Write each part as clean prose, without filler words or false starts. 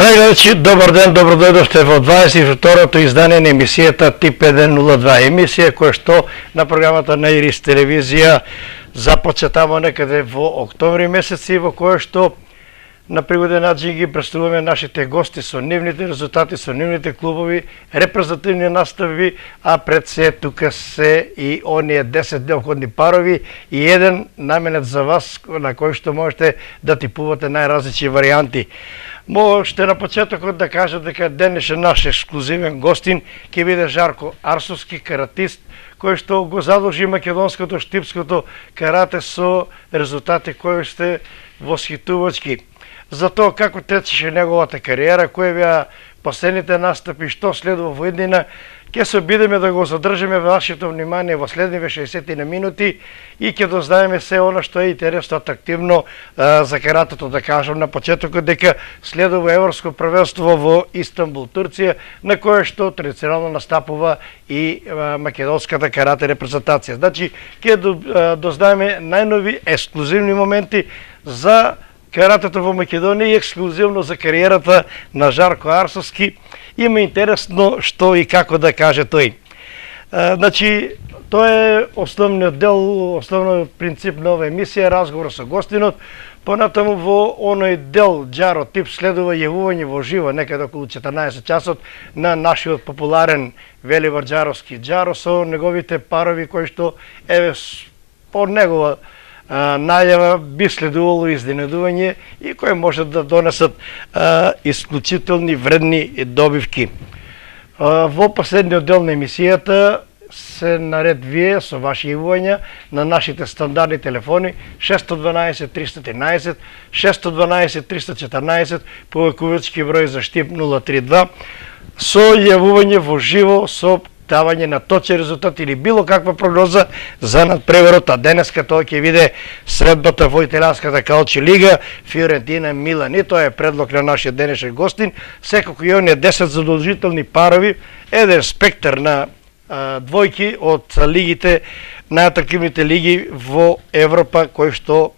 Драги гледачи, добар ден, добро дојдовте во 22-то издание на емисијата Тип 102. Емисија која што на програмата на Ирис телевизија започна тамо некаде во октомври месец и во која што на пригоден начин ги представуваме нашите гости со нивните резултати, со нивните клубови, репрезентативни настави, а пред се тука се и оние 10 неопходни парови и еден наменет за вас на кој што можете да типувате најразлични варијанти. Ще на почетокот да кажам дека денешен наш ексклузивен гостин ќе биде Жарко Арсовски, каратист, кој што го задолжи македонското штипското карате со резултати кои сте восхитувачки. За тоа како течеше неговата кариера, кои беа последните настапи, што следува во иднина, ќе се обидеме да го задржиме вашето внимание во следниве 60 на минути и ќе дознаеме се она што е интересно, атрактивно за каратето. Да кажам на почетокот дека следува Европско првенство во Истанбул, Турција, на кое што традиционално настапува и македонската карате репрезентација. Значи, ќе дознаеме најнови ексклузивни моменти за каратето во Македонија и ексклузивно за кариерата на Жарко Арсовски. Има интересно што и како да каже тој. Значи, тоа е основниот дел, основниот принцип на оваа емисија, разговор со гостинот. Понатаму во оној дел Джаро Тип следува јавување во живо некаде околу 14 часот на нашиот популарен Велибар Джаровски Джаро со неговите парови кои што еве по негова најава би следувало изненадување и кои можат да донесат исклучителни вредни добивки. Во последниот дел на емисијата се наред вие со ваши јавувања на нашите стандардни телефони 612 313, 612 314, повековички број за Штип 032, со јавување во живо со давање на точен резултат или било каква прогноза за надпреварот, а денеска тоа ќе биде средбата во италијанската калчи лига Фиорентина Милан. И тоа е предлог на нашиот денешен гостин. Секако и оние 10 задолжителни парови, еден спектар на двојки од лигите, најатрактивните лиги во Европа, кои што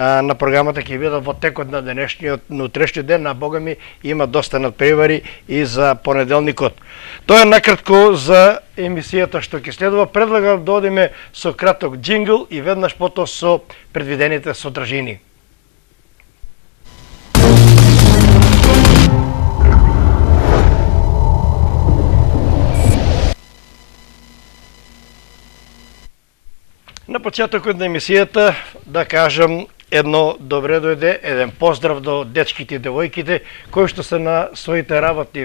на програмата ќе бидат во текот на денешниот, на утрешниот ден, а богами има доста надпревари и за понеделникот. Тоа е накратко за емисијата што ќе следува. Предлагам да одиме со краток джингл и веднаш потоа со предвидените содржини. На почетокот на емисијата да кажам едно добре дојде, еден поздрав до дечките и девојките кои што се на своите работни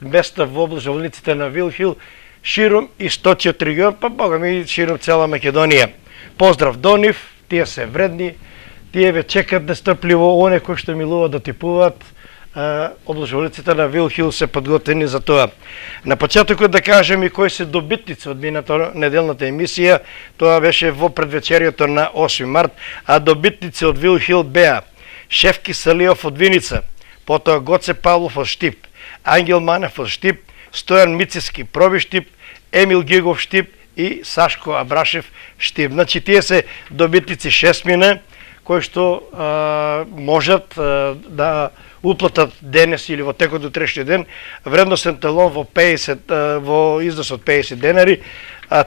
места во облажувалниците на Вилхил, широм источниот регион, па богами широм цела Македонија. Поздрав до нив, тие се вредни, тие ве чекат нестрпливо, оне кои што милуваат да типуваат, облажувалниците на Вилхил се подготвени за тоа. На почетокот да кажем и кои се добитници од мината неделната емисија, тоа беше во предвечерието на 8 март, а добитници од Вилхил беа Шефки Салиов од Виница, потоа Гоце Павлов од Штип, Ангел Манев од Штип, Стојан Мицевски Проби Штип, Емил Гигов Штип и Сашко Абрашев Штип. Значи тие се добитници 6 мина кои што можат да уплатат денес или во текот до утрешниот ден вредносен талон во износ од 50 денари.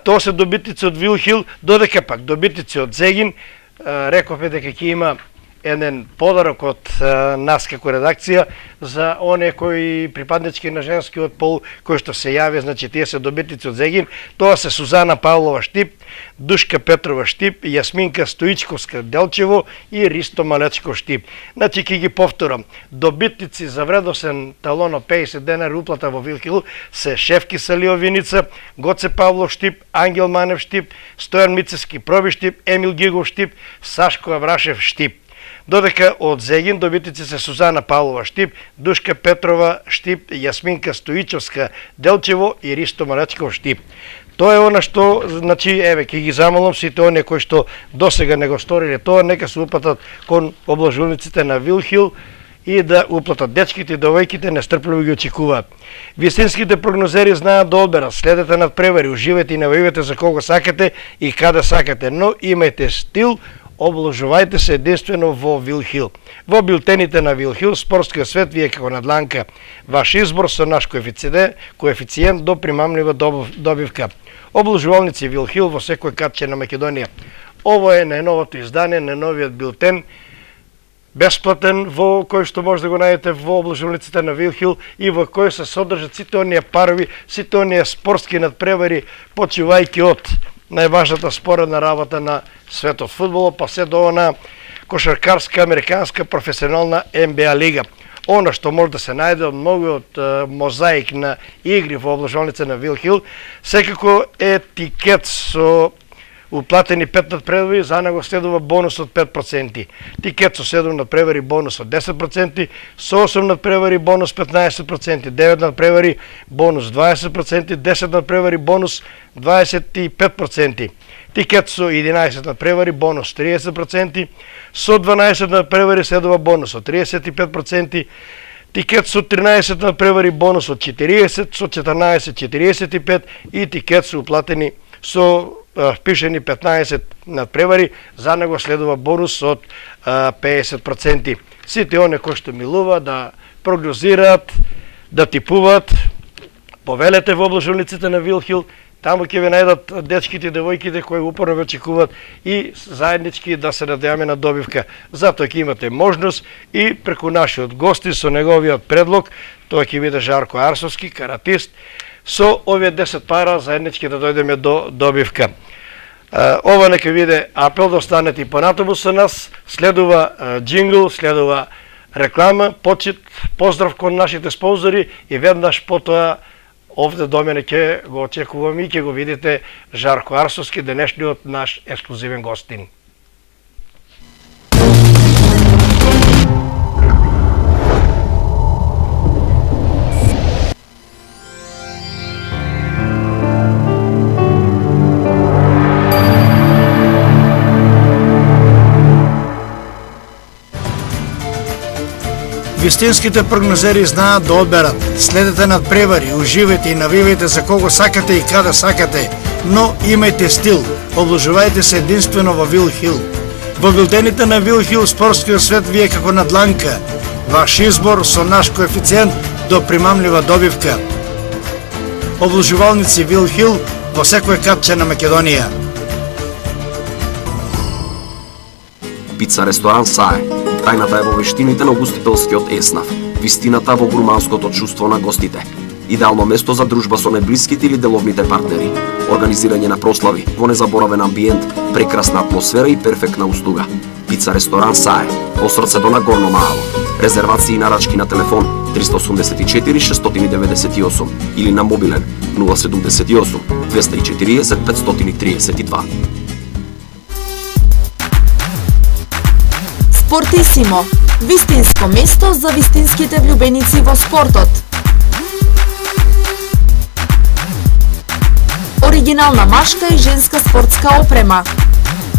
Тоа се добитници од Вилхил, додека пак добитници од Зегин, рековме дека ќе има еден подарок од нас како редакција за оние кои припаднички на женскиот пол кои што се јави, значи тие се добитници од Зегин. Тоа се Сузана Павлова Штип, Душка Петрова Штип, Јасминка Стоичковска Делчево и Ристо Малечко Штип. Значи ќе ги повторам. Добитници за вредносен талон од 50 денари уплата во Вилхил се Шефки Салиов Виница, Гоце Павлов Штип, Ангел Манев Штип, Стојан Мицевски Проби Штип, Емил Гигов Штип, Сашко Абрашев Штип. Додека од Зегин добитници се Сузана Павлова Штип, Душка Петрова Штип, Јасминка Стоичовска Делчево и Ристо Малечков Штип. Тоа е она што, значи, еве, ќе ги замолам сите оние кои што досега не го сториле тоа, нека се упатат кон облажувалниците на Вилхил и да уплатат. Дечките и довојките нестрпливо ги очекуваат. Вистинските прогнозери знаат да одберат, следете надпревари, уживајте и навојувате за кого сакате и каде сакате, но имајте стил, Обложувајте се единствено во Вилхил. Во билтените на Вилхил, спортскиот свет вие како надланка. Ваш избор со наш коефициент до примамлива добивка. Обложувалници Вилхил во секој катче на Македонија. Ово е најновото издание на новиот билтен, бесплатен, во кој што може да го најдете во обложувалниците на Вилхил и во кој се содржат сите оние парови, сите оние спортски надпревари, почивајќи од најважната споредна работа на светот фудбал, па се до она кошаркарска американска професионална NBA лига. Она што може да се најде од многу од мозаик на игри во обложувалница на Вилхил, секако е тикет со уплатени 5 надпревари, за него следува бонус од 5%. Тикет со 7 надпревари, бонус од 10%, со 8 надпревари, бонус 15%, 9 надпревари, бонус 20%, 10 надпревари, бонус 25%. Тикет со 11 надпревари, бонус 30%, со 12 надпревари следува бонус од 35%, тикет со 13 надпревари, бонус од 40%, со 14 45% и тикет со уплатени со впишени 15 надпревари, за него следува бонус од 50%. Сите оние кои што милува да прогнозираат, да типуваат, повелете во обложувалниците на Вилхил, таму ќе ве најдат дечките и девојките кои упорно ве очекуваат и заеднички да се надеваме на добивка. Затоа ќе имате можност и преку нашиот гости со неговиот предлог, тоа ќе биде Жарко Арсовски, каратист, со овие 10 пара заеднички да дојдеме до добивка. Ова нека биде апел да останете и понатаму со нас. Следува джингл, следува реклама, почит, поздрав кон нашите спонзори и веднаш потоа овде до мене ќе го очекувам и ќе го видите Жарко Арсовски, денешниот наш ексклузивен гостин. Вистинските прогнозери знаат да одберат. Следете надпревари, уживајте и навивајте за кого сакате и каде сакате, но имајте стил. Обложувајте се единствено во Вилхил. Во билтените на Вилхил спортскиот свет вие како надланка. Ваш избор со наш коефициент до примамлива добивка. Обложувалници Вилхил во секој катче на Македонија. Пица ресторан Сае. Тајната е во вештините на угостителскиот еснав, вистината во гурманското чувство на гостите. Идеално место за дружба со најблиските или деловните партнери. Организирање на прослави во незаборавен амбиент, прекрасна атмосфера и перфектна услуга. Пица ресторан Сае, во срцето на Горно Мало. Резервации и нарачки на телефон 384 698 или на мобилен 078 240 532. Спортисимо, вистинско место за вистинските влюбеници во спортот. Оригинална машка и женска спортска опрема.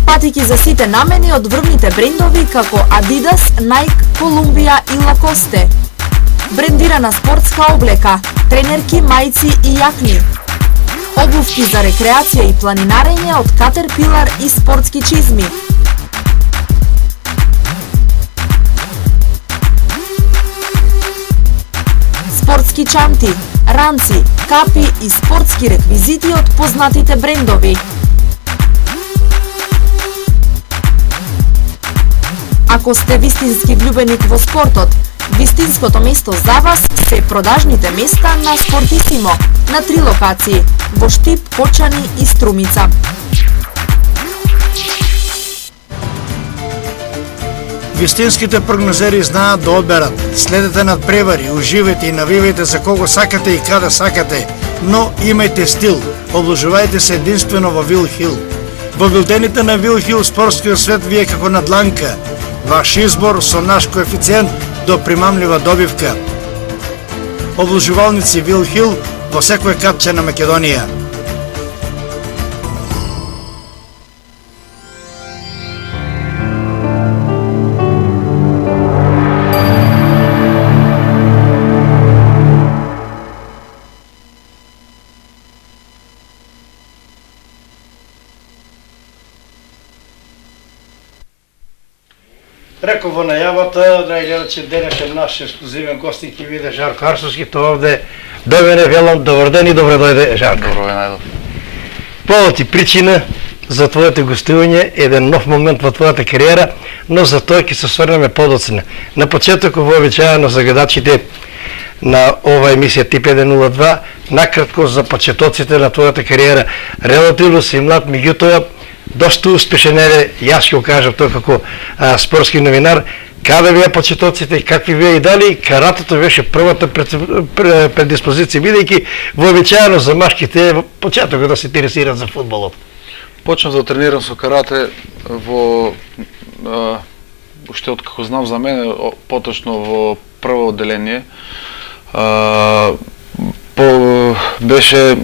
Патики за сите намени од врвните брендови како Adidas, Nike, Columbia и Lacoste. Брендирана спортска облека, тренерки, мајци и јакни. Обувки за рекреација и планинарење од Caterpillar и спортски чизми. Спортски чанти, ранци, капи и спортски реквизити од познатите брендови. Ако сте вистински влюбеник во спортот, вистинското место за вас се продажните места на Спортисимо на 3 локации во Штип, Кочани и Струмица. Вистинските прогнозери знаат да одберат. Следете надпревари, уживајте и навивајте за кого сакате и каде сакате, но имајте стил. Обложувајте се единствено во Вилхил. Во билтените на Вилхил спортскиот свет вие како надланка. Ваш избор со наш коефициент до примамлива добивка. Обложувалници Вилхил во секој катче на Македонија. како во најавата, да гледачи денешен наш ексклузивен гостин ќе биде Жарко Арсовски, тоа овде до мене велам добар ден и добре дојде Жарко. Добро ве најдов. Повод и причина за твоето гостување, еден нов момент во твојата кариера, но за тоа ќе се сврнеме подоцна. На почетокот вообичаено за гледачите на ова емисија Тип 102, накратко за почетоците на твојата кариера. Релативно си млад, меѓутоа доста успешен е, јас ќе го кажам тоа како спортски новинар. Каде беа почетоците и какви беа и дали каратето беше првата предиспозиција, бидејќи вообичаено за машките почетокот да се интересираат за фудбалот? Почнав да тренирам со карате во уште од како знам за мене, поточно во прво одделение. Беше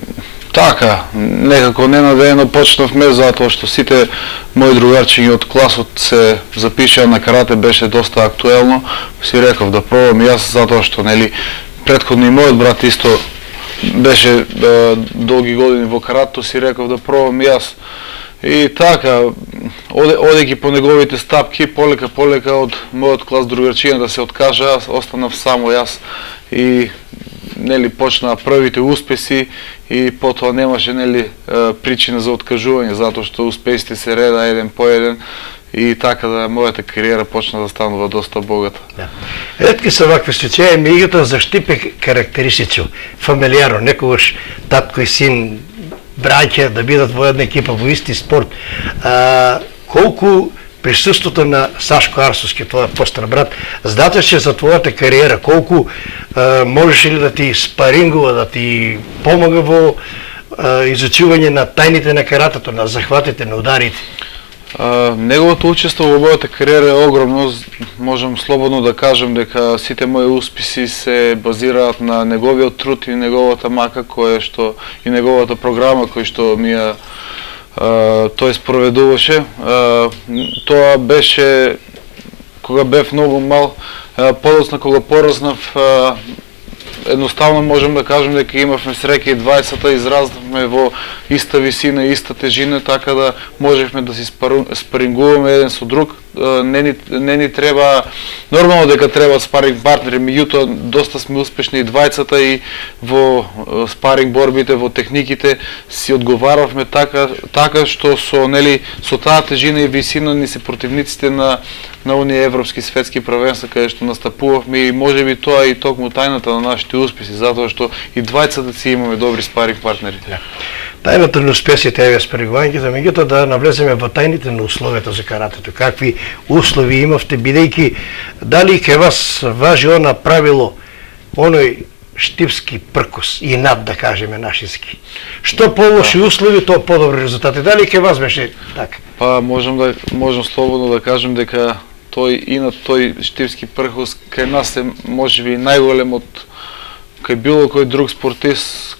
така, некако ненадејано почнавме, затоа што сите мои другарчиња од класот се запишаа на карате, беше доста актуелно. Си реков да пробам и јас, затоа што нели претходно и мојот брат исто беше долги години во каратето, си реков да пробам и јас. И така, одејќи по неговите стапки, полека од мојот клас другарчиња да се откажа, останав само јас и нели почнаа првите успеси и потоа немаше нели причина за откажување, затоа што успесите се реда еден по еден и така да мојата кариера почна да станува доста богата. Да. Ретки се вакви случаи, меѓутоа за Штипе карактеристично, фамилијарно, некогаш татко и син, браќа да бидат во една екипа во исти спорт. Колку присуството на Сашко Арсовски, твојот постар брат, знатеше за твојата кариера, колку можеше ли да ти спарингува, да ти помага во изучување на тајните на каратето, на захватите, на ударите? Неговото учество во мојата кариера е огромно. Можам слободно да кажам дека сите мои успеси се базираат на неговиот труд и неговата мака и неговата програма која што ми ја тој спроведуваше. Тоа беше кога бев многу мал, подоцна кога пораснав, едноставно можем да кажем дека имавме среќа и 20-та, израснавме во иста висина, иста тежина, така да можевме да си спарингуваме еден со друг. Не ни треба, нормално дека треба спаринг партнери, меѓутоа доста сме успешни и двајцата и во спаринг борбите, во техниките си одговаравме така што со таа тежина и висина ни се противниците на оние европски светски првенства каде што настапувавме и можеби тоа и токму тајната на нашите успеси, затоа што и двајцата си имаме добри спаринг партнери. Тајната на успесите е спарингувањето, меѓутоа да навлеземе во тајните на условията за каратето. Какви услови имавте, бидејќи дали ке вас важи она правило, оној штипски пркус, и над да кажеме нашински. Што полоши услови, тоа подобри резултати. Дали ке вас беше така? Па можам слободно да кажем дека тој штипски пркус кај нас е можеби најголем од кај било кој друг спортист,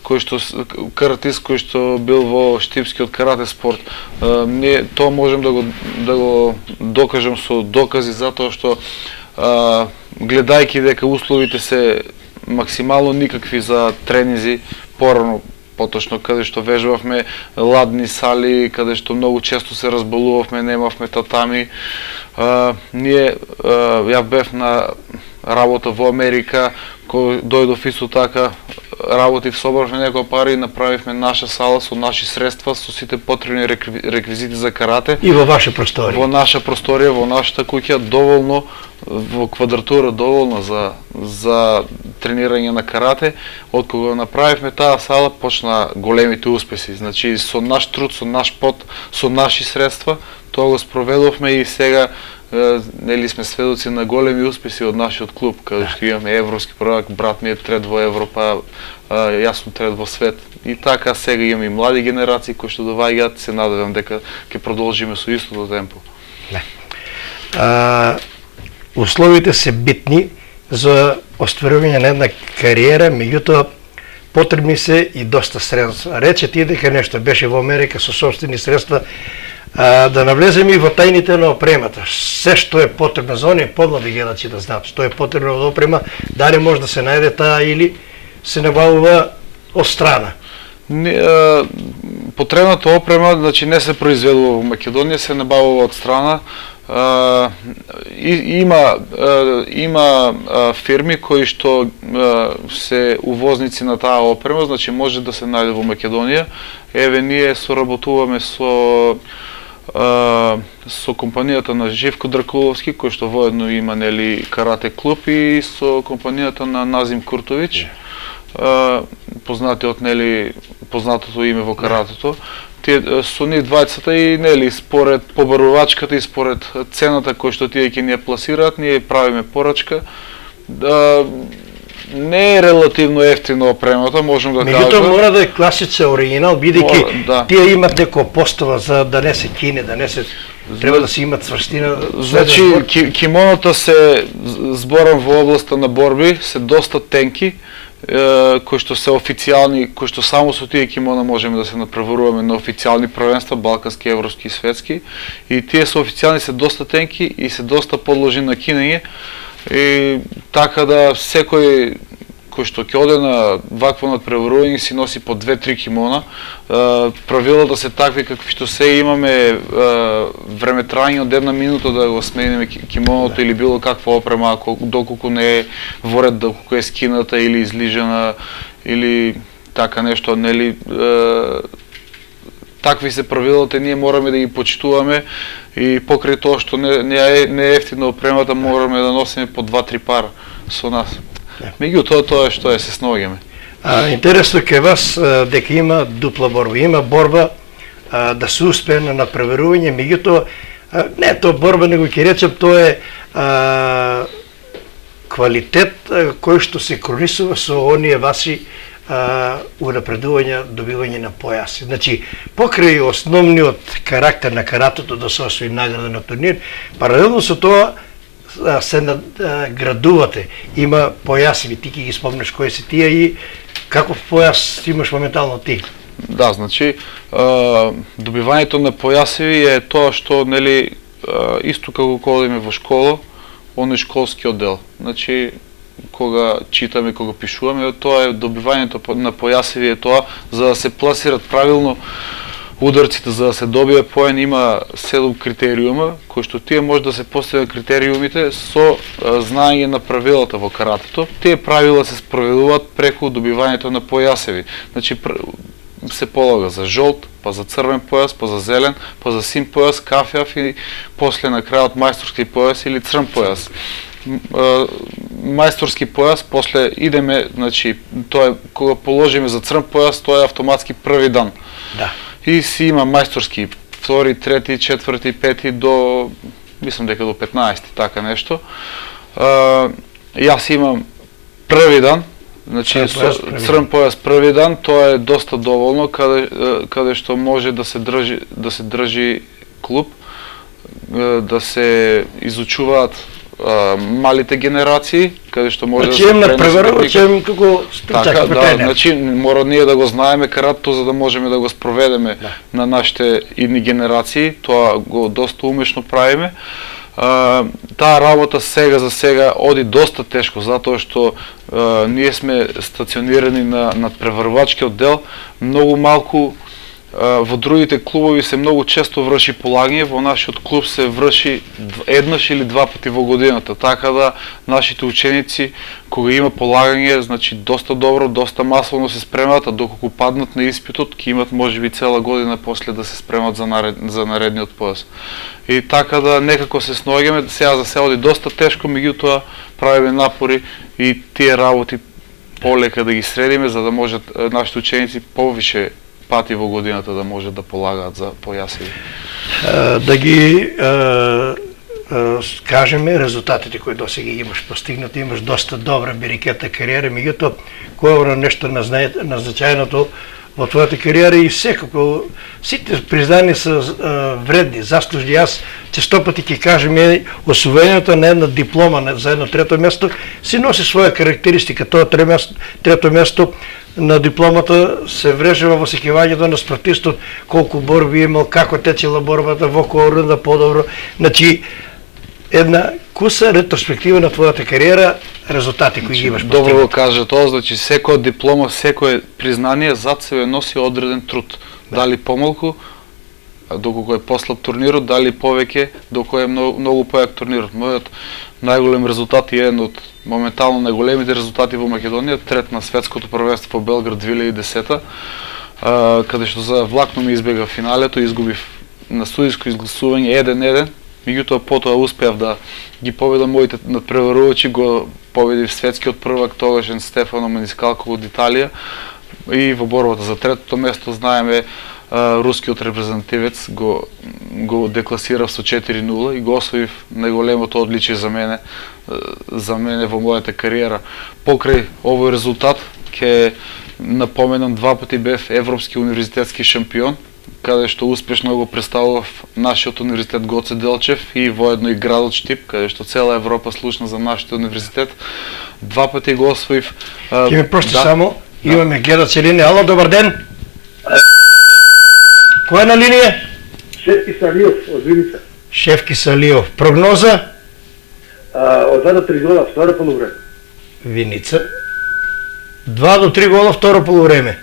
каратист кој што бил во штипскиот карате спорт. Тоа можем да го докажем со докази, затоа што гледајќи дека условите се максимално никакви за тренинзи, порано поточно каде што вежбавме ладни сали, каде што многу често се разболувавме, немавме татами. Ја бев на работа во Америка, кој дојдов исто така, работив, собравме некои пари, направивме наша сала со наши средства, со сите потребни реквизити за карате. И во ваша просторија? Во наша просторија, во нашата куќа, доволно, во квадратура доволно за тренирање на карате. Од кога направивме таа сала, почна големите успеси. Значи, со наш труд, со наш пот, со наши средства, тоа го спроведовме и сега нели сме сведоци на големи успеси од нашиот клуб, каде што имаме европски првак, брат ми е трет во Европа, јас сум трет во свет. И така сега имаме и млади генерации кои што доаѓаат, се надевам дека ќе продолжиме со истото темпо. Условите се битни за остварување на една кариера, меѓутоа потребни се и доста средства. Рече ти дека нешто беше во Америка со собствени средства. Да навлеземе и во тајните на опремата. Се што е потребно за оние помлади гледачи да знаат што е потребно од опрема, дали може да се најде таа или се набавува од страна? Потребната опрема, значи не се произведува во Македонија, се набавува од страна. Има фирми кои што се увозници на таа опрема, значи може да се најде во Македонија. Еве ние соработуваме со компанијата на Живко Дракуловски, кој што воедно има нели карате клуб, и со компанијата на Назим Куртович, познатиот нели познатото име во каратето. Со нив двајцата и нели според побарувачката и според цената која што тие ќе ни ја пласираат, ние правиме порачка. Не е релативно ефтино опремата, можам да кажам. Меѓутоа мора да е класица оригинал, бидејќи тие имат некоја постава за да не се кине, да не се треба да се имат сврстина. Значи кимонота се, зборам во областа на борби, се доста тенки, кои што се официјални, кои што само со тие кимона можеме да се направаруваме на официјални првенства, балкански, европски и светски. И тие се официјални, се доста тенки и се доста подложни на кинење. И така да секој кој што ќе оде на вакво надпреварување си носи по 2-3 кимона. Правилата се такви какви што се, имаме времетрање од 1 минута да го смениме кимоното или било каква опрема, доколку не е во ред, доколку е скината или излижена или така нешто, нели такви се правилата, ние мораме да ги почитуваме. И покрај тоа што не е ефтина опремата, мораме да носиме по 2-3 пара со нас. Меѓутоа тоа е што е, се снаоѓаме. Интересно кај вас дека има дупла борба. Има борба да се успее на надпреварување, меѓутоа не е тоа борба, него ќе речем тоа е квалитет кој што се кронисува со оние ваши унапредување, добивање на појаси. Значи, покрај основниот карактер на каратото да се освои награда на турнир, паралелно со тоа се градувате. Има појаси, ти ќе ги спомнеш кои се тие и каков појас имаш моментално ти? Да, значи, добивањето на појасеви е тоа што, нели, исто како кога одиме во школа, оној школскиот дел. Значи, кога читаме, кога пишуваме, тоа е добивањето на појасеви, е тоа за да се пласират правилно ударците, за да се добие поен. Има 7 критериума, кои што тие може да се постигнат критериумите со знаење на правилата во каратето. Тие правила се спроведуваат преку добивањето на појасеви. Значи се полага за жолт, па за црвен појас, па за зелен, па за син појас, кафјав и после на крајот мајсторски појас или црн појас. Мајсторски појас, после идеме, значи, тоа е кога положиме за црн појас, тоа е автоматски први дан. Да. И си има мајсторски 2, 3, 4, 5 до, мислам дека до 15, така нешто. Јас имам први дан, значи црн појас први дан, тоа е доста доволно, каде што може да се држи клуб, да се изучуваат малите генерации, каде што може да се пренесе како така, да, значи мора ние да го знаеме каратето за да можеме да го спроведеме на нашите идни генерации. Тоа го доста умешно правиме. Таа работа сега за сега оди доста тешко, затоа што ние сме стационирани на надпреварувачкиот дел. Многу малку во другите клубови се многу често врши полагање, во нашиот клуб се врши еднаш или 2 пати во годината, така да нашите ученици кога има полагање, значи доста добро, доста масовно се спремаат, а доколку паднат на испитот, ќе имат можеби цела година после да се спремат за наредниот појас. И така да некако се снаоѓаме, сега за се оди доста тешко, меѓутоа правиме напори и тие работи полека да ги средиме, за да можат нашите ученици повише пати во годината да можат да полагаат за појасеви. Да ги кажеме резултатите кои досега имаш постигнати, имаш доста добра берикета кариера, меѓутоа кој е нешто назначајното во твојата кариера и секако сите признани се вредни, заслужни. Јас често пати ќе кажем освоењето на една диплома за едно трето место си носи своја карактеристика. Тоа трето место на дипломата се врежува во сеќавањето на спортистот, колку борби имал, како течела борбата, во која рунда подобро. Значи, една куса ретроспектива на твојата кариера, резултати кои ги имаш постигнати. Добро го кажа тоа, значи секоја диплома, секое признание зад себе носи одреден труд. Дали помалку, доколку е послаб турнирот, дали повеќе доколку е многу појак турнирот. Мојот најголем резултат е еден од моментално најголемите резултати во Македонија, трет на светското првенство во Белград 2010, каде што за влакно ми избега финалето, изгубив на судиско изгласување 1-1, меѓутоа потоа успеав да ги победам моите надпреварувачи, го победив светскиот првак тогашен Стефано Манискалко од Италија и во борбата за третото место знаеме рускиот репрезентативец го декласирав со 4-0 и го освоив најголемото одличие за мене во мојата кариера. Покрај овој резултат ќе напоменам, два пати бев европски универзитетски шампион, каде што успешно го представував нашиот универзитет Гоце Делчев и воедно и градот Штип, каде што цела Европа слушна за нашиот универзитет. Два пати го освоив. Ќе ми прости само, имаме гледачи линија. Ало, добар ден. Кој е на линија? Шефки Салиов од Виница. Шефки Салиов. Прогноза? Од 2 до 3 гола, второ полувреме. Виница. 2 до 3 гола, второ полувреме.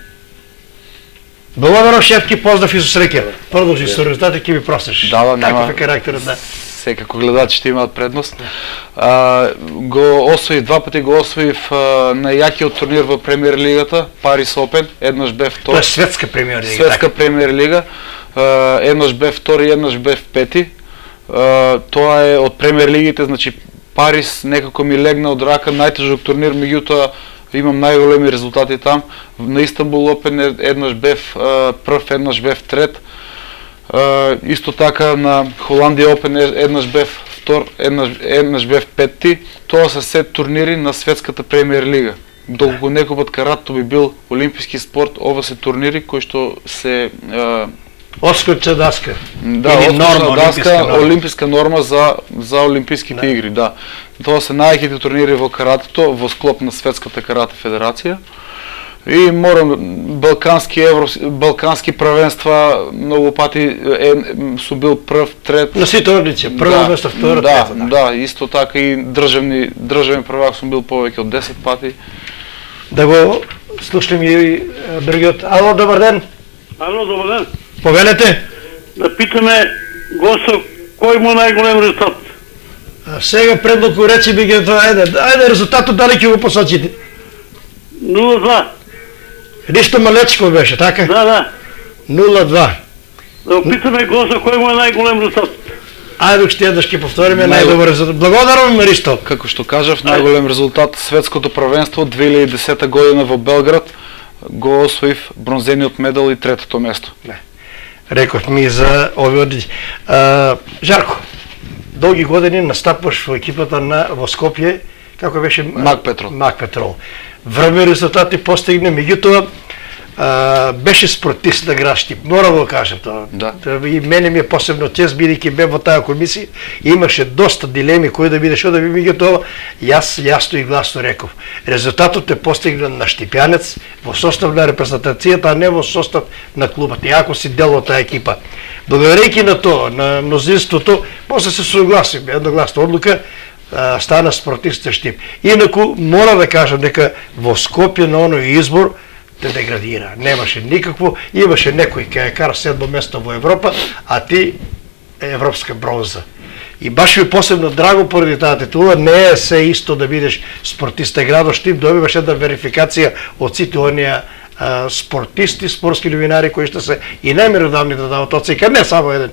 Благодарам, Шефки, поздрав и со среќа. Продолжи со резултати, ќе ви простиш. Да, таков е карактерот, да. Секако гледачите имаат предност. Го освоив, два пати го освоив најјакиот турнир во Премиер лигата, Парис Опен, еднаш бев втор. Тоа е светска Премиер лига. Светска Премиер лига, еднаш бев втори, еднаш бев пети. Тоа е од Премиер лигите, значи Парис некако ми легна од рака, најтежок турнир, меѓутоа имам најголеми резултати там. На Истанбул Опен еднаш бев прв, еднаш бев трет. Исто така на Холандија Опен еднаш бев втор, еднаш бев петти. Тоа се се турнири на светската Премиер лига. Доколку некој пат каратото би бил олимписки спорт, ова се турнири кои што се Оскочна даска. Да, оскочна даска, олимписка норма за олимписките игри, да. Тоа се најаките турнири во каратето во склоп на Светската карате федерација. И морам балкански првенства многу пати су бил прв, трет. На сите одличија, прво место, второ, трето. Да, исто така и државен првак сум бил повеќе од 10 пати. Да го слушнем и другиот. Ало, добар ден. Ало, добар ден. Повелете. Да питаме гостов кој му најголем резултат? Сега предлог речи би ги тоа, ајде резултатот дали ќе го посочите? 0-2. Ристо Малечко беше, така? Да. 0-2. Да опитаме гостов кој му е најголем резултат? Ајде уште еднаш ќе повториме најдобар резултат. Благодарам, Ристо. Како што кажав, најголем резултат светското првенство 2010 година во Белград, го освоив бронзениот медал и третото место. Реков ми за овие одличи. Жарко, долги години настапуваш во екипата во Скопје, како беше? Мак Петрол. Мак Петрол. Врвни резултати постигне, меѓутоа беше спортист на град Штип. Мора да го кажам тоа. Да. И мене ми е посебно чест, бидејќи бев во таа комисија, имаше доста дилеми кој да биде, што да би, меѓутоа јас јасно и гласно реков. Резултатот е постигнат на штипјанец во состав на репрезентацијата, а не во состав на клубот. Иако си дел од таа екипа. Благодарејќи на тоа, на мнозинството, после се согласиме, едногласна одлука, стана спортист Штип. Инаку мора да кажам дека во Скопје на оној избор те деградира. Немаше никакво, имаше некој кај кара 7 место во Европа, а ти европска бронза. И баш ми посебно драго поради таа титула, не е се исто да бидеш спортиста градот Штип, добиваш една верификација од сите оние спортисти, спортски новинари кои што се и најмеродавни да дават оценка, не само еден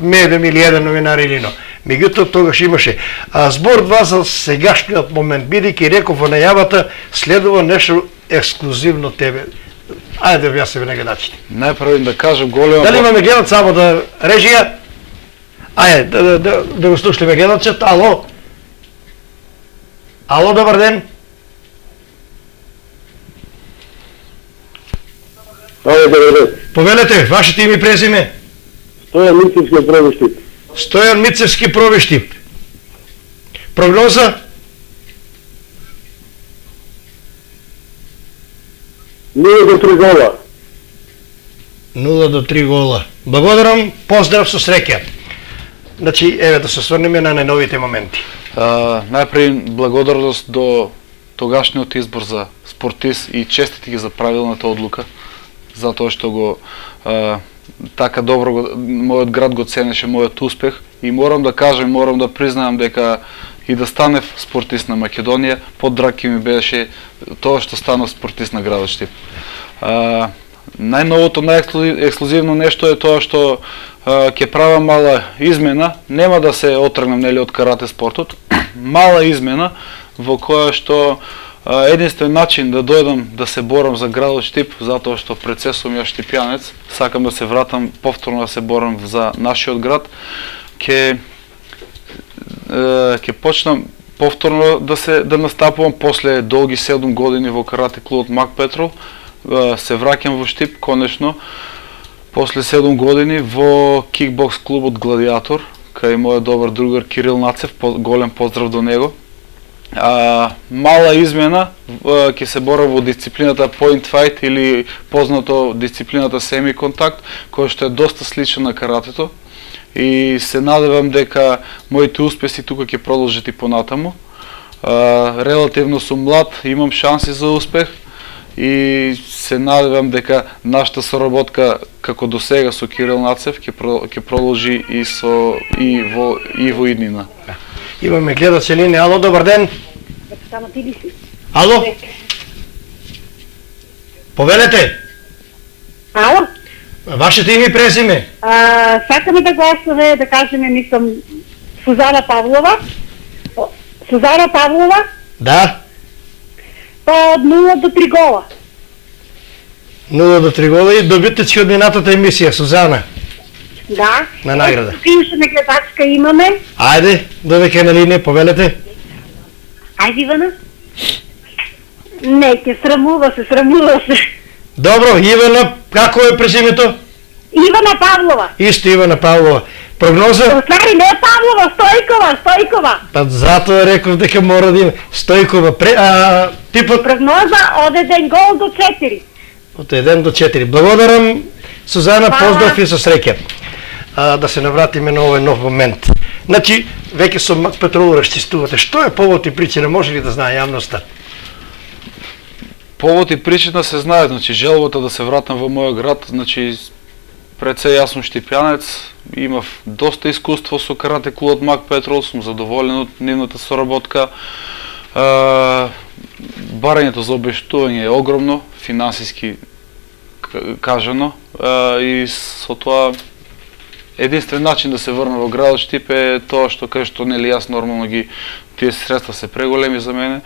медем или еден новинар или но. Меѓутоа тогаш имаше. Збор 2 за сегашниот момент, бидејќи реков во најавата следува нешто ексклузивно тебе. Ајде да објаснеме на гледачите. Најпрво да кажам голема. Дали имаме гледач само да режија? Ајде да го слушаме гледачот. Ало. Ало, добар ден. Ало, добар ден. Повелете, вашите име и презиме? Стојан Мицевски Проби Штип. Стојан Мицевски Проби Штип. Прогноза? 0 до 3 гола. 0 до 3 гола. Благодарам, поздрав со среќа. Значи, еве да се сврнеме на најновите моменти. Најпред благодарност до тогашниот избор за спортист и честити ги за правилната одлука, затоа што го така добро мојот град го ценеше мојот успех и морам да кажам, морам да признаам дека и да станев спортист на Македонија, поддраг ми беше тоа што станав спортист на градот Штип. Најновото, најексклузивно нешто е тоа што ќе правам мала измена, нема да се отргнам нели од карате спортот, мала измена во која што единствен начин да дојдам да се борам за градот Штип, затоа што пред се сум ја штипјанец, сакам да се вратам повторно да се борам за нашиот град, ќе почнам повторно да настапувам после долги 7 години во карате клубот Мак Петрол, се враќам во Штип конечно после 7 години во кикбокс клубот Гладиатор, кај мојот добар другар Кирил Нацев, голем поздрав до него. Мала измена, ќе се борам во дисциплината Point Fight или познато дисциплината Семи Контакт, која што е доста слична на каратето и се надевам дека моите успеси тука ќе продолжат и понатаму. Релативно сум млад, имам шанси за успех и се надевам дека нашата соработка како до сега со Кирил Нацев ќе продолжи и во иднина. Имаме гледач линија. Ало, добар ден. Ало? Повелете. Ало? Вашето име и презиме? Сакаме да гласуваме, да кажеме, мислам, Сузана Павлова. Сузана Павлова? Да. Па од 0 до 3 гола. 0 до 3 гола и добитечки од минатата емисија, Сузана. Да. На награда. Пише на гледачка имаме. Ајде, довеќе на линија, повелете. Ајде, Ивана. Не, ќе срамува се. Добро, Ивана, како е презимето? Ивана Павлова. Исто Ивана Павлова. Прогноза? Оствари, не Павлова, Стојкова. Па затоа реков дека мора да има Стојкова. Типот? Прогноза од 1 гол до 4. Од 1 до 4. Благодарам, Сузана, поздрав и со среќа. Да се навратиме на овој нов момент. Значи, веќе со Мак Петрол расчистувате. Што е повод и причина, може ли да знае јавноста? Повод и причина се знаат, значи желбата да се вратам во мојот град, значи пред се јас сум штипјанец, имав доста искуство со карате клубот Мак Петрол, сум задоволен од нивната соработка. Барањето за обештување е огромно, финансиски кажано, и со тоа единствен начин да се врна во градот Штип е тоа што кај што нели јас нормално тие средства се преголеми за мене.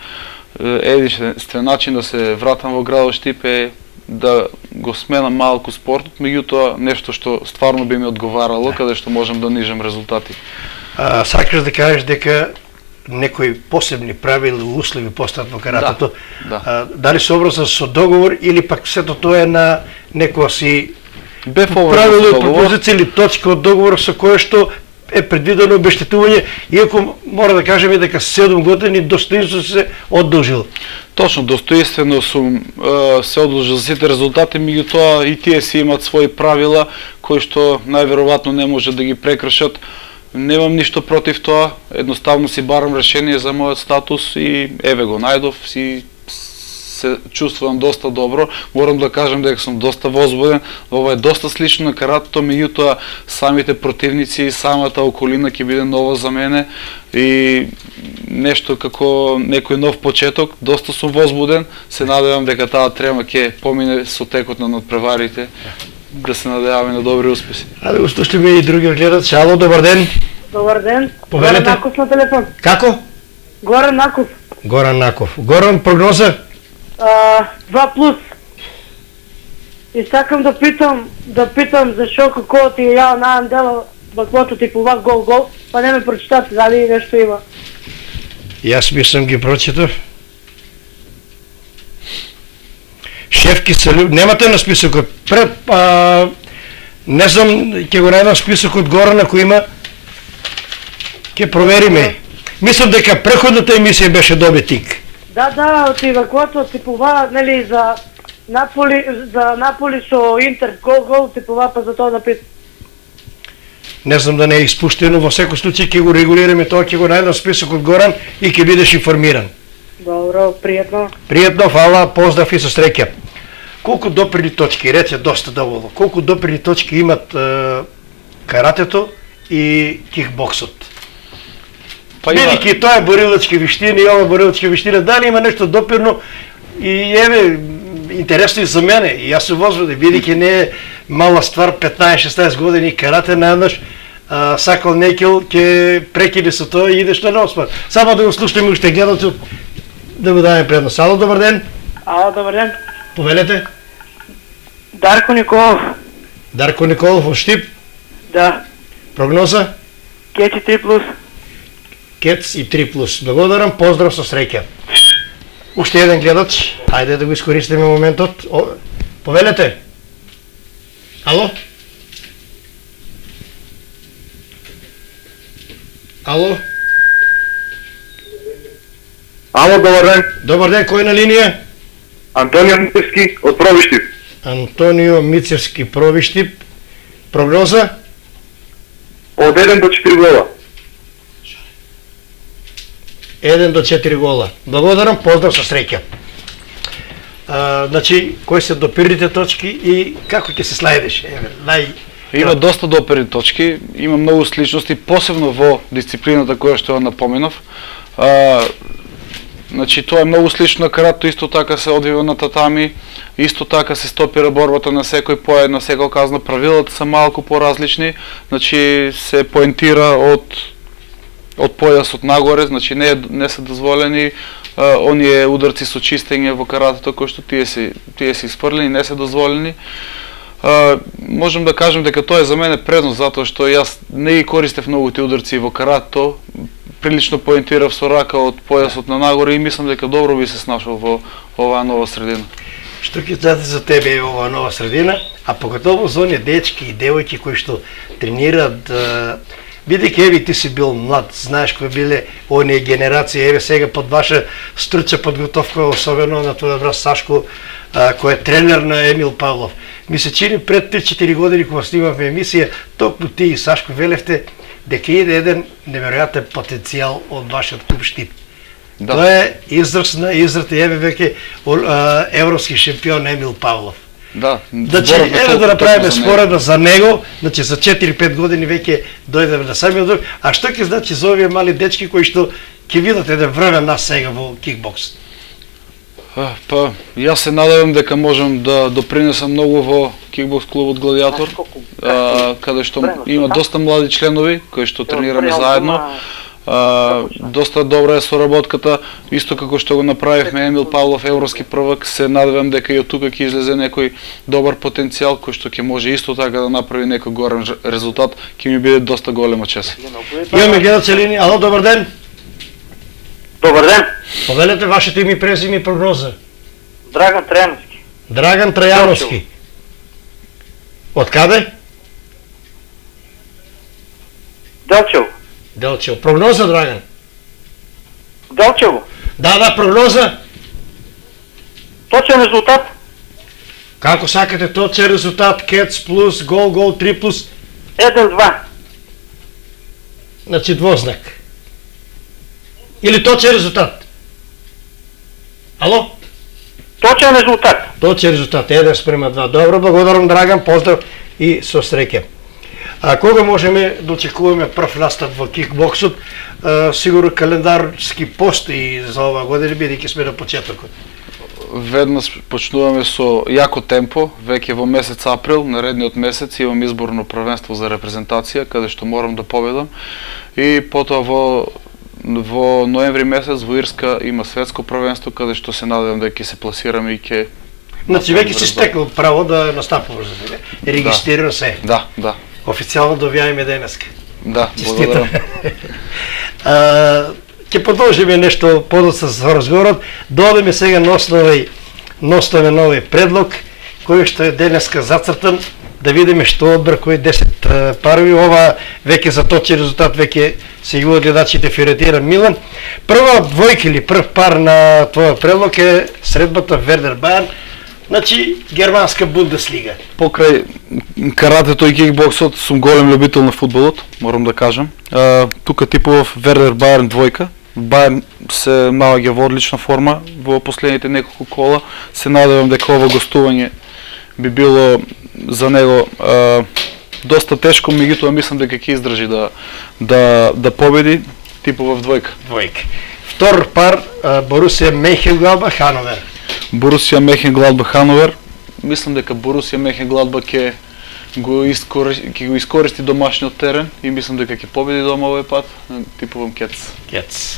Единствен начин да се вратам во градот Штип е да го сменам малку спортот, меѓутоа нешто што стварно би ми одговарало, каде што можам да нижам резултати. Сакаш да кажеш дека некои посебни правила и услови постојат во каратето? Да. Дали се обврза со договор или пак сето тоа е на некоја си правило и пропозиција или точка од договор со кое што е предвидено обештетување, иако мора да кажеме дека 7 години достоинство се одолжил. Точно, достоинствено сум се одолжил за сите резултати, меѓутоа и тие си имаат своји правила кои што најверојатно не може да ги прекршат. Немам ништо против тоа, едноставно си барам решение за мојот статус и еве го најдов, си се чувствувам доста добро. Морам да кажам дека сум доста возбуден. Ова е доста слично на каратето, меѓутоа самите противници и самата околина ќе биде ново за мене и нешто како некој нов почеток. Доста сум возбуден. Се надевам дека таа трема ќе помине со текот на надпреварите. Да се надеваме на добри успеси. Ајде го слушаме и други гледач. Ало, добар ден. Добар ден. Повелете. Горан Наков на телефон. Како? Горан Наков. Горан Наков. Горан, прогноза? 2+. И сакам да питам зашо како ти ја најам дела баквото ти пова гол, па не ме прочитате дали нешто има. Јас мислам ги прочитав. Шефки Салю, немате на списокот. Не знам, ќе го најдам списокот Горан ако има. Ќе провериме. Мислам дека преходната емисија беше добитник. Да, ти ваквото типува, нели, за Наполи со Интер гол типува, па за тоа да питам. Не знам да не е испуштено, во секој случај ќе го регулираме тоа, ќе го најдам списокот Горан и ќе бидеш информиран. Добро, пријатно. Пријатно, фала, поздрав и со среќа. колку допирни точки, рече доста доволно, колку допирни точки имат каратето и кикбоксот? Бидејќи тоа е борилачки виштина и ова борилачки виштина, дали има нешто допирно и еве интересно и за мене. И јас се возбудив, бидејќи не е мала ствар, 15-16 години карате наеднаш, сакал некил ќе прекине со тоа и идеш на носпад. Само да го слушаме уште гледачот, да го дадеме предност. Ало, добар ден. Ало, добар ден. Повелете. Дарко Николов. Дарко Николов од Штип. Да. Прогноза? Кец и 3+. Кец и 3+. Благодарам, поздрав со среќа. Уште еден гледач, ајде да го искористиме моментот. Повелете. Ало? Ало? Ало, добар ден. Добар ден, кој на линија? Антонио Мицевски од Провиштип. Антонио Мицевски, Провиштип. Прогноза? Од 1 до 4 гола. 1 до 4 гола. Благодарам, поздрав со среќа. Значи, кои се допирните точки и како ќе се слајдеш? Има доста допирни точки, има многу сличности, посебно во дисциплината која што ја напоменав. Значи, тоа е многу слично на карато, исто така се одвива на татами, исто така се стопира борбата на секој поед, на секој казна, правилата се малку поразлични, значи се поентира од појасот нагоре, значи не се дозволени оние ударци со чистење во каратето кои што тие се испрлени, не се дозволени. Можам да кажем дека тоа е за мене предност, затоа што јас не ги користев многу тие ударци во каратето, прилично поентирав со рака од појасот на нагоре и мислам дека добро би се снашол во оваа нова средина. Што ќе даде за тебе оваа нова средина, а поготово за оние дечки и девојки кои што тренираат, бидејќи еве ти си бил млад, знаеш кои биле оние генерации, еве сега под ваша струча подготовка, особено на твојот брат Сашко, кој е тренер на Емил Павлов. Ми се чини пред 3-4 години кога снимавме емисија, токму ти и Сашко велевте дека иде еден неверојатен потенцијал од вашиот клуб Штип. Да. Тоа е израз на израта еве веќе европски шампион Емил Павлов. Да. Значи, еве да направиме споредба за него, значи за 4-5 години веќе дојдеме на самиот друг, а што ќе значи за овие мали дечки кои што ќе видат еден врвен нас сега во кикбокс? Па, јас се надевам дека можам да допринесам многу во кикбокс клубот Гладиатор, каде што има доста млади членови кои што тренираме заедно. Доста добра е соработката, исто како што го направивме Емил Павлов европски првак, се надевам дека и од тука ќе излезе некој добар потенцијал кој што ќе може исто така да направи некој горен резултат, ќе ми биде доста голема чест. Имаме гледач линија. Ало, добар ден. Добар ден. Повелете вашето име, презиме и прогноза. Драган Трајановски. Драган Трајановски. Од каде? Делчево. Делчево. Прогноза, Драган? Делчево. Да, прогноза. Точен резултат. Како сакате точен резултат? Кец плюс, гол, 3+? 1-2. Значи двознак. Или точен резултат? Ало? Точен резултат. Точен резултат, 1:2. Добро, благодарам, Драган, поздрав и со среќа. А кога можеме да очекуваме прв настап во кикбоксот? Сигурно календарски постои за оваа година, бидејќи сме на почетокот. Веднаш почнуваме со јако темпо, веќе во месец април, наредниот месец имам изборно првенство за репрезентација, каде што морам да победам. И потоа во ноември месец во Ирска има светско првенство, каде што се надевам дека ќе се пласираме и ќе... Значи веќе си стекол право да настапуваш за тебе. Регистрира се. Да. Официјално добијаеме денеска. Да, благодарам. Ќе продолжиме нешто подоцна со разговорот. Доодеме сега на основен овој предлог, кој што е денеска зацртан, да видиме што одбор кои 10 парови. Ова веќе за точен резултат веќе се јува гледачите Фиоретина Милан. Прва двојка или прв пар на твојот предлог е средбата Вердер Бајерн. Значи, германска Бундеслига. Покрај каратето и кикбоксот сум голем любител на фудбалот, морам да кажам. Тука типував Вердер Бајерн двојка, Бајерн се наоѓа во одлична форма во последните неколку кола. Се надевам дека ова гостување би било за него доста тешко, меѓутоа мислам дека ќе издржи да победи, типува в двојка. Втор пар Борусија Мехенгладбах Хановер. Борусија Мехенгладбах Хановер. Мислам дека Борусија Мехенгладбах ќе го искористи домашниот терен и мислам дека ќе победи дома овој пат. Типувам Кец.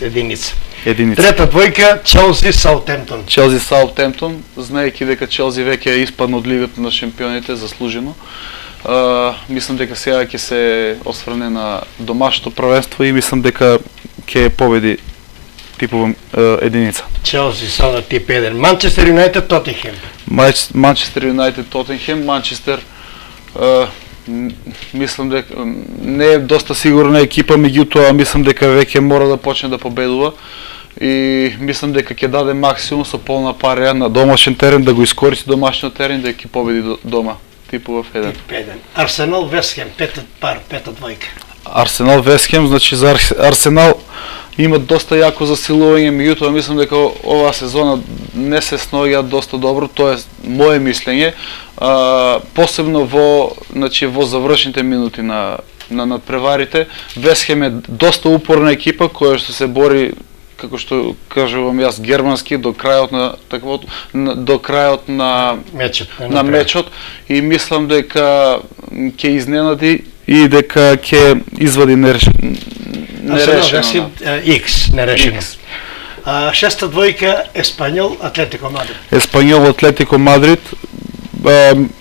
Единица. Трета двојка Челси Саутемптон. Челси Саутемптон, знаејќи дека Челси веќе испадна од Лигата на шампионите заслужено. Мислам дека сега ќе се осврне на домашното првенство и мислам дека ќе победи, типувам единица. Челси са тип 1. Манчестер Юнајтед Тотенхем. Манчестер Юнајтед Тотенхем. Манчестер мислам дека не е доста сигурна екипа, меѓутоа мислам дека веќе мора да почне да победува и мислам дека ќе даде максимум со полна парија на домашен терен, да го искористи домашниот терен, да ќе победи дома. Типува в 1. Арсенал Вестхем, пета двојка. Арсенал Вестхем, значи за Арсенал има доста јако засилување, меѓутоа мислам дека оваа сезона не се сноѓа доста добро, тоа е мое мислење, посебно во завршните минути на надпреварите. Вестхем е доста упорна екипа која што се бори, како што кажувам јас, германски до крајот на мечот и мислам дека ќе изненади и дека ќе извади нерешено. Шеста двојка Еспањол Атлетико Мадрид. Еспањол Атлетико Мадрид.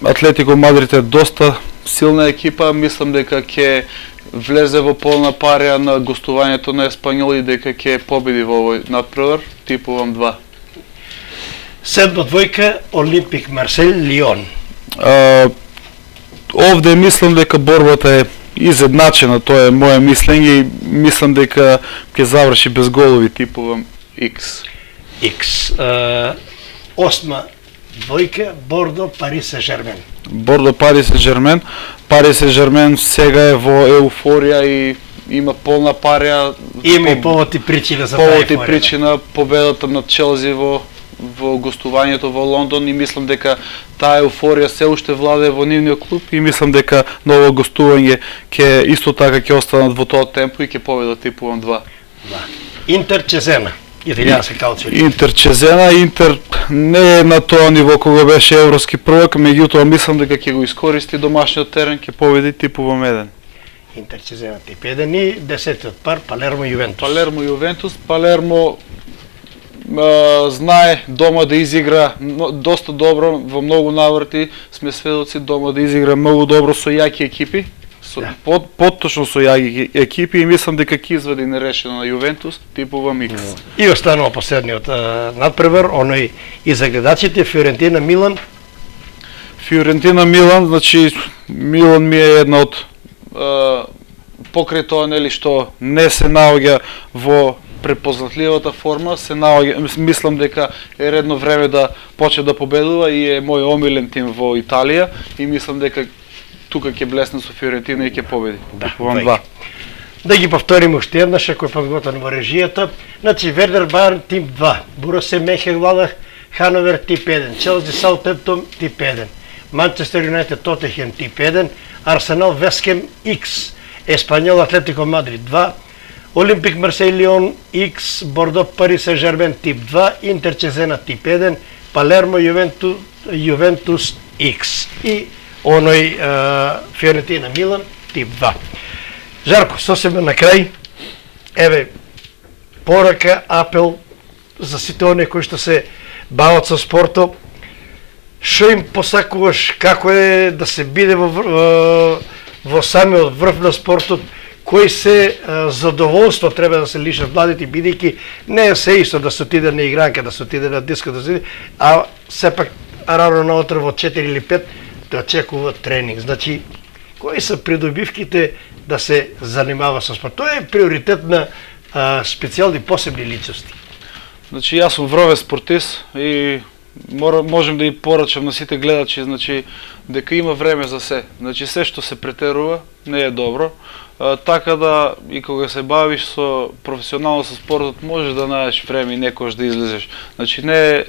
Атлетико Мадрид е доста силна екипа, мислам дека ќе влезе во полна парија на гостувањето на Еспањол и дека ќе победи во овој надпревар, типувам 2. Седма двојка Олимпик Марсель Лион. Овде мислам дека борбата е изедначена, тоа е моје мислење и мислам дека ќе заврши без голови, типувам X. Осма двојка Бордо Пари Сен-Жермен. Бордо Пари Сен-Жермен. Пари Сен-Жермен сега е во еуфорија и има полна парија. Има и повод и причина за таа еуфорија. Повод и причина победата над Челси во гостувањето во Лондон и мислам дека таа еуфорија се уште владее во нивниот клуб и мислам дека ново гостување ќе исто така ќе останат во тоа темпо и ќе победат, типувам 2. Интер Чезена. Интер Чезена, Интер не е на тоа ниво кога беше европски првак, меѓутоа мислам дека ќе го искористи домашниот терен, ќе победи, типувам 1. Интер Чезена тип 1 и 10-тиот пар Палермо Јувентус. Палермо Јувентус. Палермо знае дома да изигра доста добро, во многу наврати сме сведоци дома да изигра многу добро со јаки екипи. Потточно со јаки екипи и мислам дека ќе извади нерешено на Јувентус, типувам X. И останува последниот надпревар, оној и за гледачите Фиорентина Милан. Фиорентина Милан, значи Милан ми е една од покрај тоа нели што не се наоѓа во препознатливата форма, се наоѓа, мислам дека е редно време да почне да победува и е мој омилен тим во Италија и мислам дека тука ќе блесне со Фиорентина и ќе победи. Да, да ги повториме уште еднаш, кој подготвен во режијата. Значи Вердер Бајерн тип 2, Борусија Мехенгладбах Хановер тип 1, Челси Саутемптон тип 1, Манчестер Юнајтед Тотенхем тип 1, Арсенал Вестхем X, Еспањол Атлетико Мадрид 2, Олимпик Марсель Лион X, Бордо Пари Сен-Жермен тип 2, Интер Чезена тип 1, Палермо Јувентус X и оној Фиорентина Милан тип 2. Жарко, сосема на крај, еве, порака, апел за сите оние кои што се бават со спортот, што им посакуваш, како е да се биде во самиот врв на спортот, кои се задоволство треба да се лишат младите, бидејќи не е се исто да се отиде на игранка, да се отиде на диско, да се отиде, а сепак рано наутро во 4 или 5 да очекува тренинг. Значи, кои се придобивките да се занимава со спорт? Тоа е приоритет на специјални посебни личности. Значи, јас сум врове спортист и можем да и порачам на сите гледачи, значи, дека има време за се. Значи, се што се претерува не е добро. така да и кога се бавиш професионално со спортот, можеш да најдеш време и некојаш да излезеш. Значи не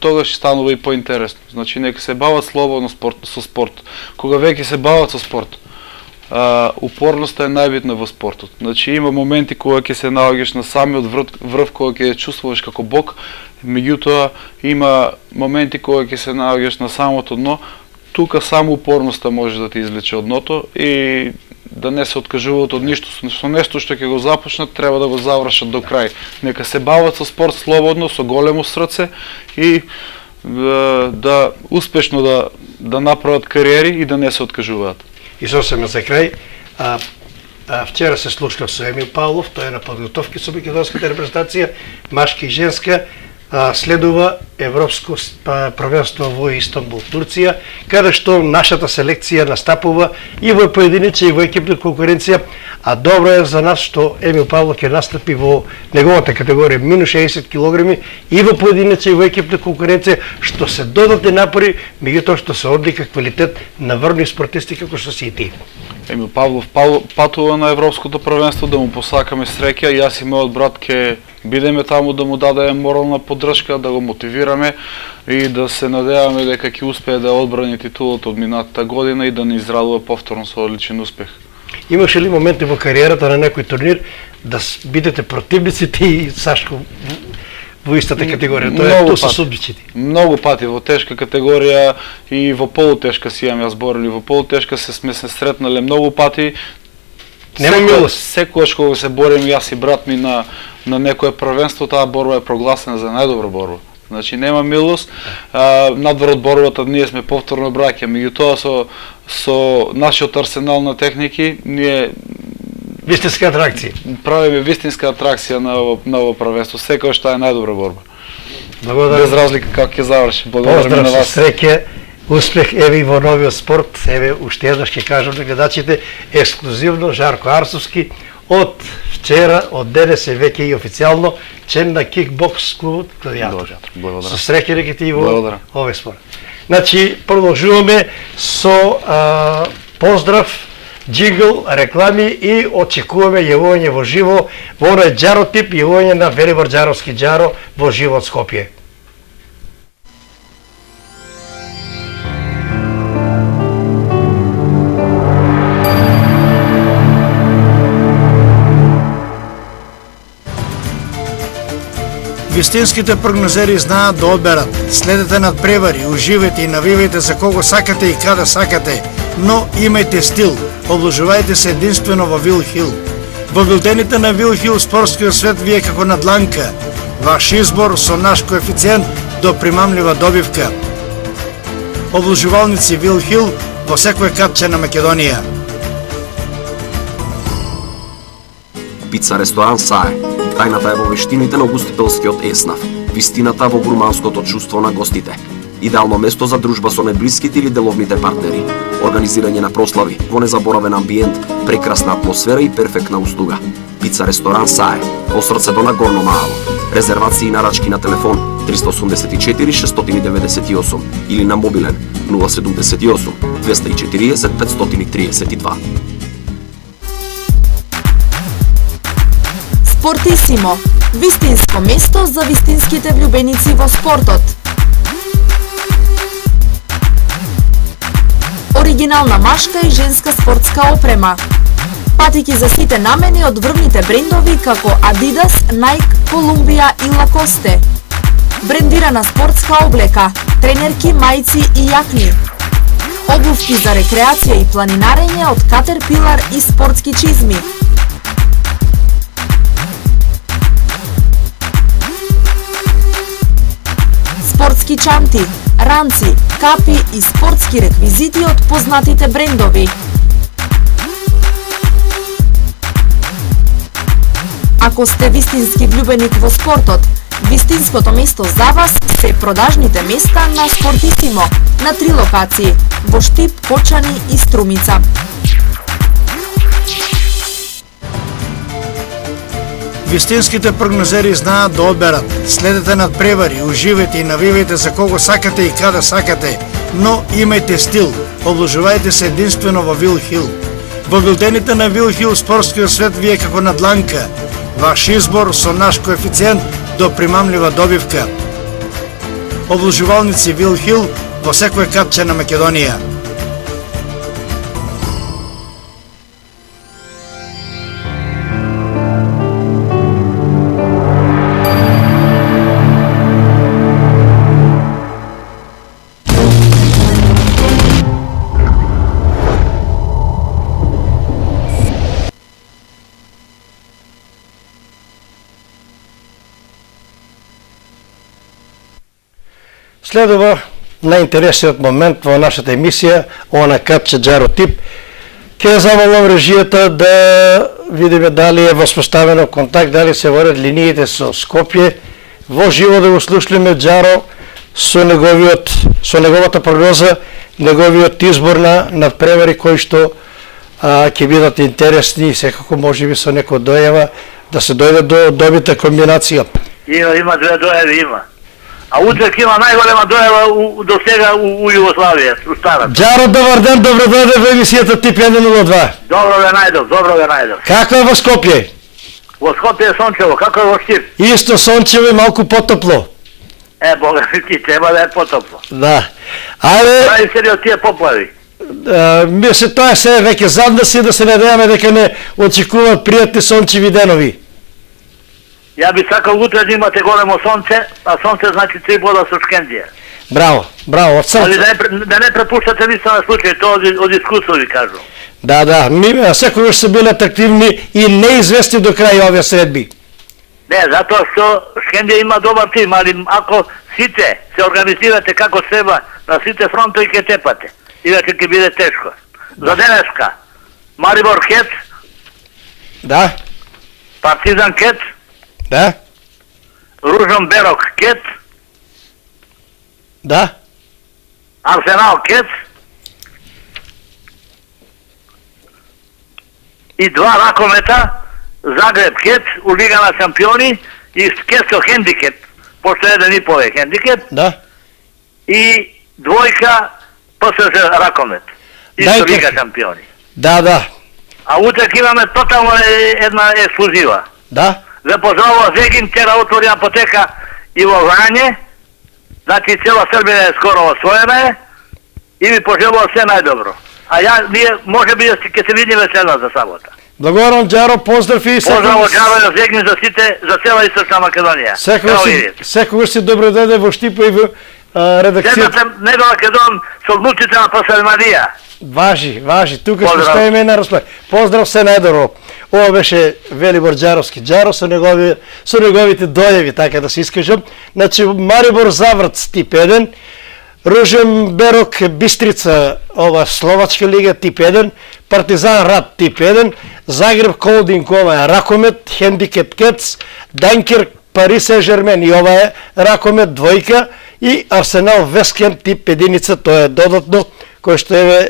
тогаш станува и поинтересно. Значи нека се бават слободно со спорт. Кога веќе се бават со спорт, упорноста е најбитна во спортот. Значи има моменти кога ќе се наоѓаш на самиот врв, кога ќе чувствуваш како бог, меѓутоа има моменти кога ќе се наоѓаш на самото дно, тука само упорноста може да те извлече од дното и да не се откажуваат од ништо. Со нешто што ќе го започнат, треба да го завршат до крај. Нека се бават со спорт слободно, со големо срце и да успешно да направат кариери и да не се откажуваат. И сосема за крај, вчера се слушнав со Емил Павлов, тој е на подготовки со македонската репрезентација, машка и женска, следува Европско првенство во Истанбул, Турција, каде што нашата селекција настапува и во поединечна и во екипна конкуренција, а добро е за нас што Емил Павлов ќе настапи во неговата категорија минус 60 кг и во поединечна и во екипна конкуренција, што се додатни напори, меѓутоа што се одлика квалитет на врвни спортисти како што си и ти. Емил Павлов патува на Европското првенство, да му посакаме среќа, јас и мојот брат ќе бидеме таму да му дадеме морална поддршка, да го мотивираме и да се надеваме дека ќе успее да одбрани титулот од минатата година и да не израдува повторно со одличен успех. Имаше ли моменти во кариерата на некој турнир да бидете противниците и Сашко во истата категорија? Тоа се судбичите. Многу пати во тешка категорија и во полутешка си јас борили. Во полутешка сме се сретнале многу пати. Нема милост. Секогаш кога се борим јас и брат ми на некое првенство, таа борба е прогласена за најдобра борба. Значи нема милост. Надвор од борбата ние сме повторно браќа, меѓутоа со нашиот арсенал на техники ние вистинска атракција. Правиме вистинска атракција на ово првенство. Секогаш таа е најдобра борба. Благодарам. Без разлика како ќе заврши. Благодарам на вас. Среќа, успех еве и во новиот спорт. Еве уште еднаш ќе кажам на гледачите, ексклузивно Жарко Арсовски од вчера, од денес е веќе и официјално член на кикбокс клубот Гладиатор. Со среќа дека ти во овој спорт. Значи, продолжуваме со поздрав, джигл, реклами и очекуваме јавување во живо во оној џаротип, јавување на Велибор Џаровски џаро во живо од Скопје. Вистинските прогнозери знаат да одберат. Следете надпревари, уживајте и навивајте за кого сакате и каде сакате, но имајте стил. Облажувајте се единствено во Вил Хил. Во билтените на Вил Хил спортскиот свет ви е како на дланка. Ваш избор со наш коефициент до примамлива добивка. Облажувалници Вил Хил во секој капче на Македонија. Пица ресторан Сае. Тајната е во вештините на угостителскиот еснав, вистината во гурманското чувство на гостите. Идеално место за дружба со најблиските или деловните партнери. Организирање на прослави во незаборавен амбиент, прекрасна атмосфера и перфектна услуга. Пица ресторан Сае, во срцето на Горно Маало. Резервации и нарачки на телефон 384 698 или на мобилен 078 240 532. Спортисимо. Вистинско место за вистинските влюбеници во спортот. Оригинална машка и женска спортска опрема. Патики за сите намени од врвните брендови како Adidas, Nike, Columbia и Lacoste. Брендирана спортска облека, тренерки, мајци и јакни. Обувки за рекреација и планинарење од Caterpillar и спортски чизми. Спортски чанти, ранци, капи и спортски реквизити од познатите брендови. Ако сте вистински влюбеник во спортот, вистинското место за вас се продажните места на Спортисимо на 3 локации во Штип, Почани и Струмица. Вистинските прогнозери знаат да одберат. Следете надпревари, уживајте и навивајте за кого сакате и каде сакате, но имајте стил. Облажувајте се единствено во Вил Хил. Во билтените на Вилхил спортскиот свет вие како на дланка. Ваш избор со наш коефициент до примамлива добивка. Облужувалници Вилхил во секој капче на Македонија. Следува најинтересниот момент во нашата емисија, она капче Джаро Тип. Ке замолам режијата да видиме дали е воспоставено контакт, дали се водат линиите со Скопје. Во живо да го слушнеме Джаро со неговата прогноза, неговиот избор на надпревари кои што ќе бидат интересни и секако можеби со некој дојава да се дојде до добита комбинација. Има две дојави, има. А утрек има најголема дојава до сега у Југославија, у старата. Джаро, добар ден, добро дојде во емисијата Тип 102. Добро ве најдов. Како е во Скопје? Во Скопје е сончево, како е во Штип? Исто сончево и малку потопло. Бога ти, треба да е потопло. Да. Ајде, Прави се ли од тие поплави? мисли тоа се веќе задна си, да се надеваме дека не очекуваат пријатни сончеви денови. Ја би сакал утре да имате големо сонце, а сонце значи 3 бода со Шкендија. Браво, од Али срце. да не препуштате нищо на случај, тоа од искуство ви кажу. Да, секогаш се биле атрактивни и неизвестни до крај овие средби. Не, затоа што Шкендија има добар тим, али ако сите се организирате како треба, на сите фронтови ќе тепате. Иначе ќе биде тешко. За денеска, Марибор кет, Да, Партизан кет, да, Ружон Берок кет, да, Арсенал кет и два ракомета, Загреб кет у Лига на шампиони и кет со хендикеп, пошто еден и пове хендикеп, да. и двојка ПСЖ ракомет. Исто Лига шампиони. Да. А утрек имаме тотално една ексклузива. Да. Ве поздравува Зегин, вчера отвори апотека и во Врање, значи цела Србија е скоро освоена и ви пожелува се најдобро. А ние може би ќе се видиме следната сабота. Благодарам, Джаро, поздрав и Поздрав од Джаро за Зегин за сите, за цела Источна Македонија. Секогаш си добро дојде во Штипа и во редакцијата. Следната недела ќе дојдам со одлуците на Пасалмарија. Важи, тука ќе стоиме на располагање. Поздрав, се најдобро. Ова беше Велибор Джаровски. Джаро со неговите дојави, така да се искажам. Значи, Марибор Заврц тип 1, Ружен Берок Бистрица, ова Словачка лига тип 1, Партизан Рад тип 1, Загреб Холдинг, ова е ракомет, Хендикеп Кец, Данкер Пари Сен-Жермен и ова е ракомет двојка, и Арсенал Вескен тип 1, тоа е додатно, кој што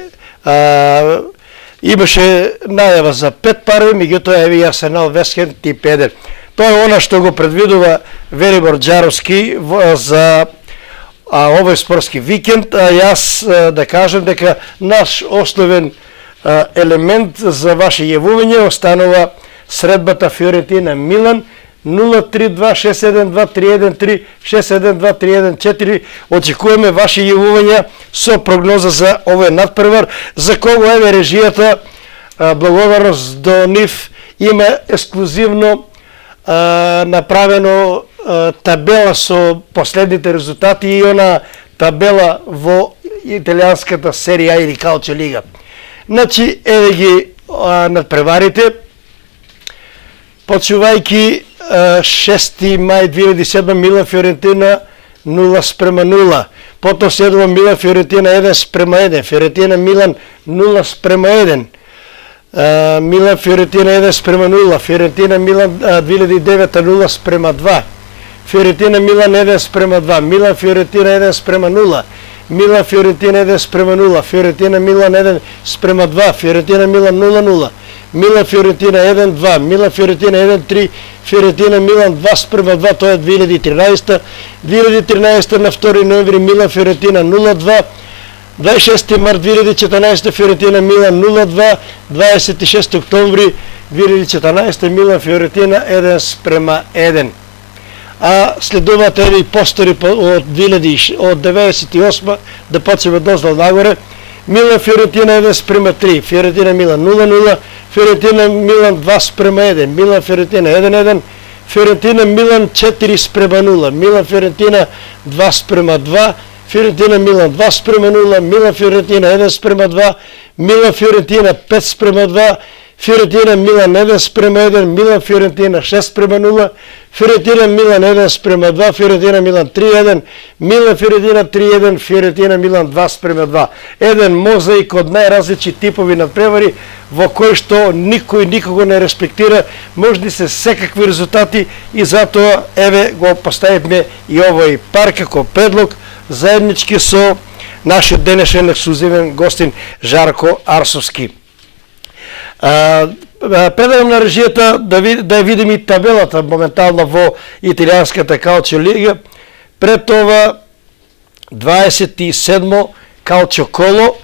имаше најава за 5 пари, меѓутоа еве и Арсенал Вескен тип 1. Тоа е она што го предвидува Велибор Джаровски за овој спортски викенд. Јас да кажам дека наш основен елемент за ваше јавување останува средбата Фиорентина Милан 032-672-313, 672-314. Очекуваме ваши јавувања со прогноза за овој надпревар, за кого еве режијата, благодарност до нив, има ексклузивно направено табела со последните резултати и она табела во италијанската серија или Калче лига. Значи, еве ги надпреварите, почувајќи 6 мај 2007 Милан Фиорентина 0:0. Потоа следува Милан Фиорентина 1:1, Фиорентина Милан 0:1. Милан Фиорентина 1:0, Фиорентина Милан 2009 0:2. Фиорентина Милан 1:2, Милан Фиорентина 1:0. Милан Фиорентина 1:0, Фиорентина Милан 1:2, Фиорентина Милан 0:0. Милан Фиорентина 1:2, Милан Фиорентина 1:3, Фиорентина Милан 2:2, тоа е 2013. 2013 на 2 ноември Милан Фиорентина 0:2, 26 март 2014 Фиорентина Милан 0-2, 26 октомври 2014 Милан Фиорентина 1-1. А следуваат и постери од 98 да почнеме доздал нагоре. Милан Фиорентина 1-3, Фиорентина Милан 0-0, Фиорентина Милан 2-1, Милан Фиорентина 1-1, Фиорентина Милан 4-0, Милан Фиорентина 2-2, Фиорентина Милан 2-0, Милан Фиорентина 1-2, Милан Фиорентина 5-2, Фиорентина Милан 1-1, Милан Фиорентина 6-0, Фиорентина Милан 1-2, Фиорентина Милан 3-1, Милан Фиорентина 3-1, Фиорентина Милан 2-2. Еден мозаик од најразлични типови надпревари во кој што никој никого не респектира, можни се секакви резултати и затоа еве го поставивме и овој пар како предлог заеднички со нашиот денешен ексклузивен гостин Жарко Арсовски. Предавам на режијата да видим и табелата моментално во италијанската Калчо лига. Пред това 27-мо Калчо коло.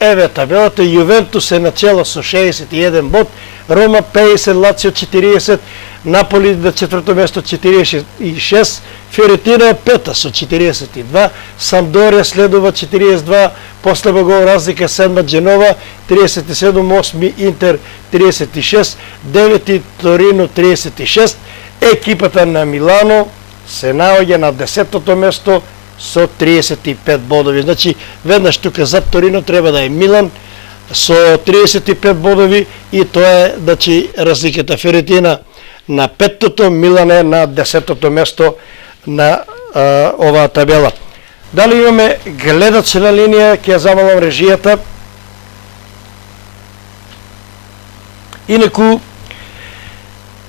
Еве табелата. Јувентус е начело со 61 бод, Рома 50, Лацио 40, Наполи на четврто место 46, Фиорентина пета со 42, Самдорија следува 42, после гол разлика 7 Дженова 37, 8 Интер 36, 9 Торино 36, екипата на Милано се наоѓа на 10-то место со 35 бодови. Значи, веднаш тука зад Торино треба да е Милан со 35 бодови и тоа е, значи, разликата. Фиорентина на 5-то, Милан е на 10-то место на оваа табела. Дали имаме гледач на линија, ќе ја замолам режијата. Инаку,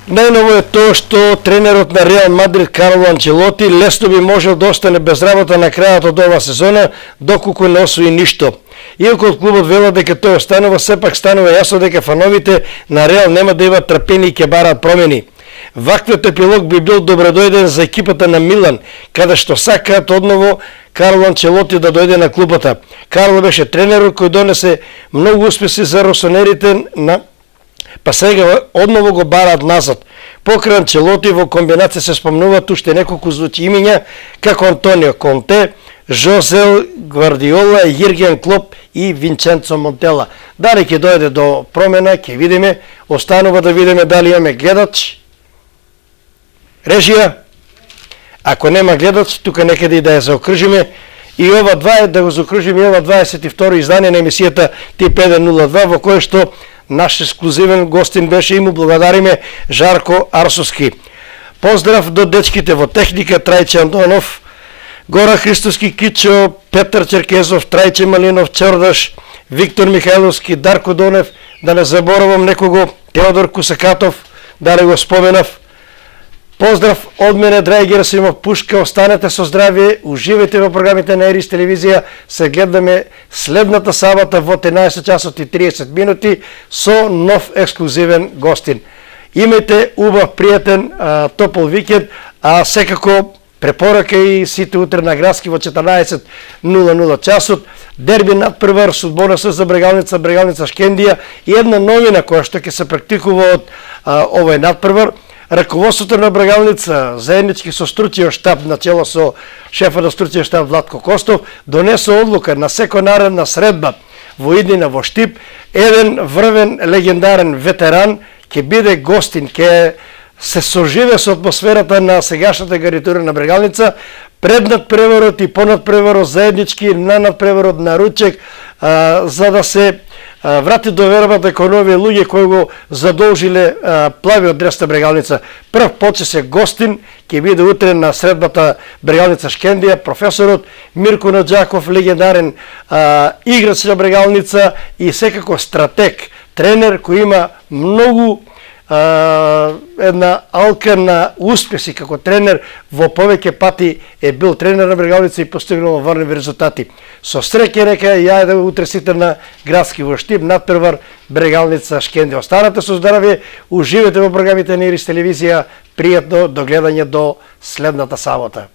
најново е тоа што тренерот на Реал Мадрид Карло Анчелоти лесно би можел да остане без работа на крајот од оваа сезона, доколку не освои ништо. Иако од клубот велат дека тој останува, сепак станува јасно дека фановите на Реал нема да имаат трпение и ќе бараат промени. Ваквиот епилог би бил добродојден за екипата на Милан, каде што сакаат одново Карло Анчелоти да дојде на клубата. Карло беше тренерот кој донесе многу успеси за росонерите, па сега одново го бараат назад. Покрај Анчелоти во комбинација се спомнуваат уште неколку звучи имиња, како Антонио Конте, Жозе Гвардиола, Јерген Клоп и Винченцо Монтела. Дали ќе дојде до промена, ќе видиме. Останува да видиме дали имаме гледач. Режија, ако нема гледач, тука некаде и да ја заокружиме. И ова да го заокружиме и ова 22 издание на емисијата Тип 102, во кој што наш ексклузивен гостин беше и му благодариме Жарко Арсовски. Поздрав до дечките во техника, Трајче Антонов, Гора Христоски Кичо, Петар Черкезов, Трајче Малинов, Чордаш, Виктор Михајловски, Дарко Донев, да не заборавам некого, Теодор Кусакатов, да не го споменав. Поздрав од мене, драги Герасимов Пушка, останете со здравие, уживајте во програмите на Ерис телевизија, се гледаме следната сабота во 13 часот и 30 минути со нов ексклузивен гостин. Имајте убав, пријатен, топол викенд, а секако препорака и сите утре на Градски во 14:00 часот, дерби надпревар, судбона со за Брегалница, Брегалница Шкендија и една новина која што ќе се практикува од овој надпревар. Раководството на Брегалница, заеднички со стручиот штаб, начело со шефот на стручиот штаб Владко Костов, донесе одлука на секој наредна средба во иднина во Штип, еден врвен легендарен ветеран ќе биде гостин, ќе се соживе со атмосферата на сегашната гарнитура на Брегалница, пред надпреварот и по надпреварот заеднички, на надпреварот на ручек, за да се врати довербата кон овие луѓе кои го задолжиле плавиот дрес на Брегалница. Прв почесе гостин ќе биде утре на средбата Брегалница Шкендија, професорот Мирко Наджаков, легендарен играч на Брегалница и секако стратег, тренер кој има многу една алка на успеси како тренер, во повеќе пати е бил тренер на Брегалница и постигнал врневи резултати. Со среќа река ја да утре сите на Градски во Штип, надпревар Брегалница Шкендија. Останете со здравие, уживете во програмите на Ирис телевизија, пријатно до гледање до следната сабота.